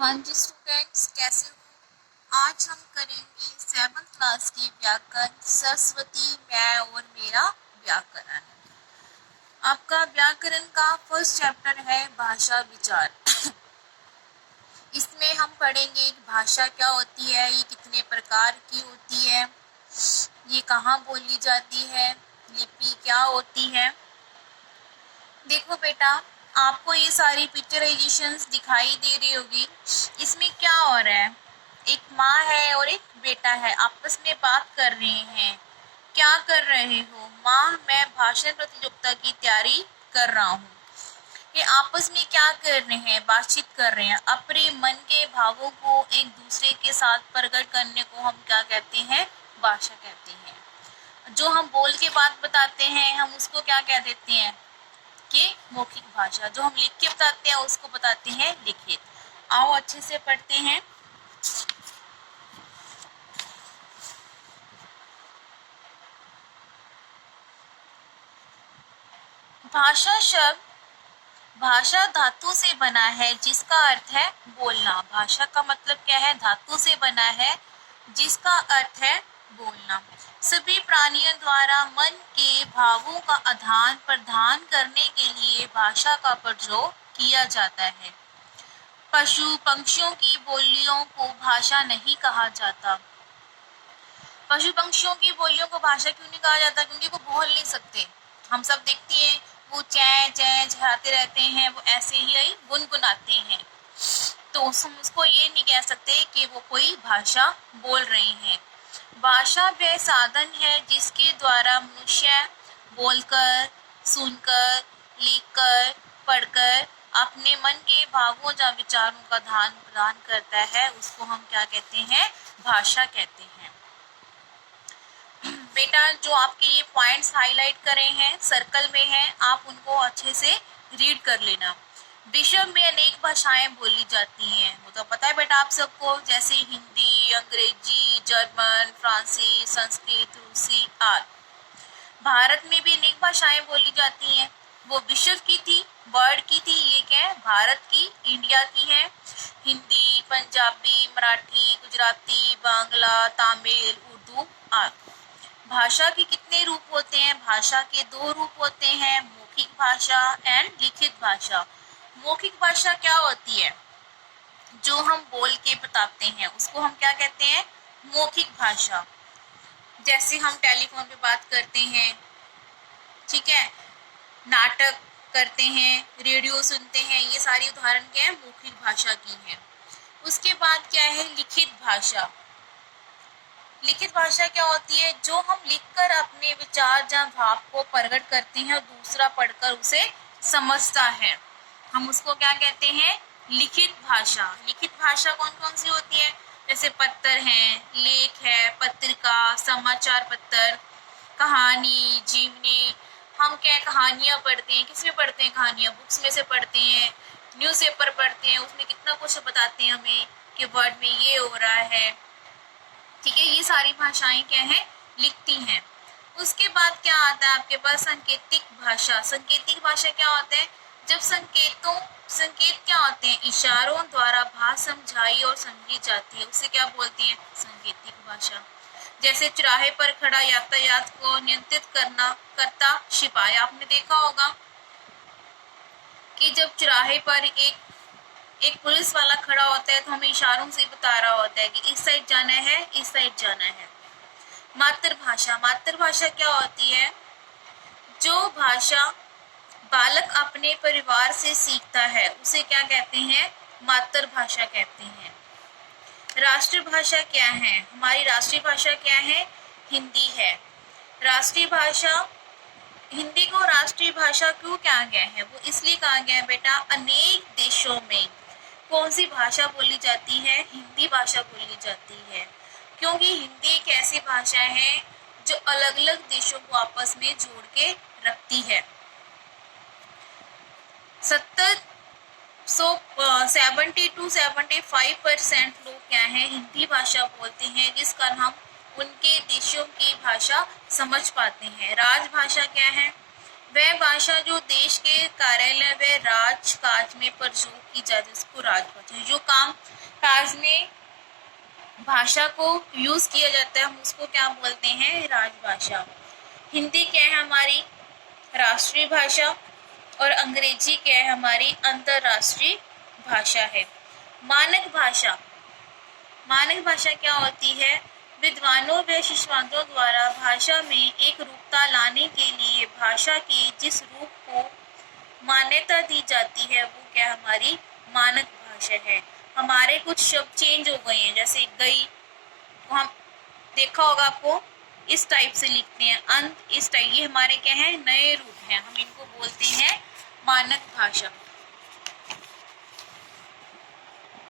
हाँ जी स्टूडेंट्स, कैसे हो। आज हम करेंगे 7th क्लास की व्याकरण सरस्वती मैं और मेरा व्याकरण। आपका व्याकरण का फर्स्ट चैप्टर है भाषा विचार। इसमें हम पढ़ेंगे भाषा क्या होती है, ये कितने प्रकार की होती है, ये कहाँ बोली जाती है, लिपि क्या होती है। देखो बेटा, आपको ये सारी पिक्चराइजेशंस दिखाई दे रही होगी। इसमें क्या हो रहा है, एक माँ है और एक बेटा है, आपस में बात कर रहे हैं। क्या कर रहे हो? माँ, मैं भाषण प्रतियोगिता की तैयारी कर रहा हूँ। ये आपस में क्या कर रहे हैं, बातचीत कर रहे हैं। अपने मन के भावों को एक दूसरे के साथ प्रकट करने को हम क्या कहते हैं? भाषा कहते हैं। जो हम बोल के बात बताते हैं हम उसको क्या कह देते हैं कि मौखिक भाषा। जो हम लिख के बताते हैं उसको बताते हैं लिखित। आओ अच्छे से पढ़ते हैं। भाषा शब्द भाषा धातु से बना है जिसका अर्थ है बोलना। भाषा का मतलब क्या है? धातु से बना है जिसका अर्थ है बोलना। सभी प्राणियों द्वारा मन के भावों का आदान प्रदान करने के लिए भाषा का प्रयोग किया जाता है। पशु पक्षियों की बोलियों को भाषा नहीं कहा जाता। पशु पक्षियों की बोलियों को भाषा क्यों नहीं कहा जाता? क्योंकि वो बोल नहीं सकते। हम सब देखते हैं वो चैं चैं चढ़ाते रहते हैं, वो ऐसे ही गुनगुनाते हैं, तो हम उसको ये नहीं कह सकते कि वो कोई भाषा बोल रहे हैं। भाषा वह साधन है जिसके द्वारा मनुष्य बोलकर, सुनकर, लिखकर, पढ़कर अपने मन के भावों या विचारों का आदान प्रदान करता है। उसको हम क्या कहते हैं? भाषा कहते हैं। बेटा, जो आपके ये पॉइंट्स हाईलाइट करे हैं सर्कल में हैं, आप उनको अच्छे से रीड कर लेना। विश्व में अनेक भाषाएं बोली जाती हैं, वो तो पता है बेटा आप सबको, जैसे हिंदी, अंग्रेजी, जर्मन, फ्रांसीसी, संस्कृत, रूसी आदि। भारत में भी अनेक भाषाएं बोली जाती हैं। वो विश्व की थी, वर्ल्ड की थी, ये क्या है? भारत की, इंडिया की है। हिंदी, पंजाबी, मराठी, गुजराती, बांग्ला, तमिल, उर्दू आदि। भाषा के कितने रूप होते हैं? भाषा के 2 रूप होते हैं, मौखिक भाषा एंड लिखित भाषा। मौखिक भाषा क्या होती है? जो हम बोल के बताते हैं उसको हम क्या कहते हैं? मौखिक भाषा। जैसे हम टेलीफोन पे बात करते हैं, ठीक है, नाटक करते हैं, रेडियो सुनते हैं, ये सारी उदाहरण क्या है? मौखिक भाषा की है। उसके बाद क्या है? लिखित भाषा। लिखित भाषा क्या होती है? जो हम लिखकर अपने विचार या भाव को प्रकट करते हैं और दूसरा पढ़कर उसे समझता है, हम उसको क्या कहते हैं? लिखित भाषा। लिखित भाषा कौन कौन सी होती है? जैसे पत्र हैं, लेख है, पत्रिका, समाचार पत्र, कहानी, जीवनी। हम क्या कहानियां पढ़ते हैं, किसमें पढ़ते हैं? कहानियां बुक्स में से पढ़ते हैं, न्यूज़पेपर पढ़ते हैं, उसमें कितना कुछ बताते हैं हमें कि वर्ड में ये हो रहा है, ठीक है। ये सारी भाषाएं क्या है? लिखती हैं। उसके बाद क्या आता है आपके पास? सांकेतिक भाषा। सांकेतिक भाषा क्या होता है? जब संकेत क्या होते हैं? इशारों द्वारा बात समझाई और समझी जाती है, उसे क्या बोलते हैं? सांकेतिक भाषा। जैसे चौराहे पर खड़ा यातायात को नियंत्रित करता सिपाही। आपने देखा होगा कि जब चौराहे पर एक पुलिस वाला खड़ा होता है तो हमें इशारों से बता रहा होता है कि इस साइड जाना है, इस साइड जाना है। मातृभाषा। मातृभाषा क्या होती है? जो भाषा बालक अपने परिवार से सीखता है उसे क्या कहते हैं? मातृभाषा कहते हैं। राष्ट्रभाषा क्या है? हमारी राष्ट्रीय भाषा क्या है? हिंदी है। राष्ट्रीय भाषा, हिंदी को राष्ट्रीय भाषा क्यों कहा गया है? वो इसलिए कहा गया है बेटा, अनेक देशों में कौन सी भाषा बोली जाती है? हिंदी भाषा बोली जाती है, क्योंकि हिंदी एक ऐसी भाषा है जो अलग अलग देशों को आपस में जोड़ के रखती है। 70 to 75% लोग क्या है? हिंदी भाषा बोलते हैं, जिस कारण हम उनके देशों की भाषा समझ पाते हैं। राजभाषा क्या है? वह भाषा जो देश के कार्यालय व राज काज में प्रयोग की जाती है उसको राजभाषा। जो काम काज में भाषा को यूज किया जाता है हम उसको क्या बोलते हैं, राजभाषा। हिंदी क्या है हमारी राष्ट्रीय भाषा और अंग्रेजी क्या है हमारी अंतरराष्ट्रीय भाषा है। मानक भाषा, मानक भाषा क्या होती है, विद्वानों व शिक्षाविदों द्वारा भाषा में एक रूपता लाने के लिए भाषा के जिस रूप को मान्यता दी जाती है वो क्या हमारी मानक भाषा है। हमारे कुछ शब्द चेंज हो गए हैं, जैसे गई तो हम देखा होगा आपको इस टाइप से लिखते हैं, अंत इस टाइप, ये हमारे क्या है नए रूप हैं, हम इनको बोलते हैं मानक भाषा।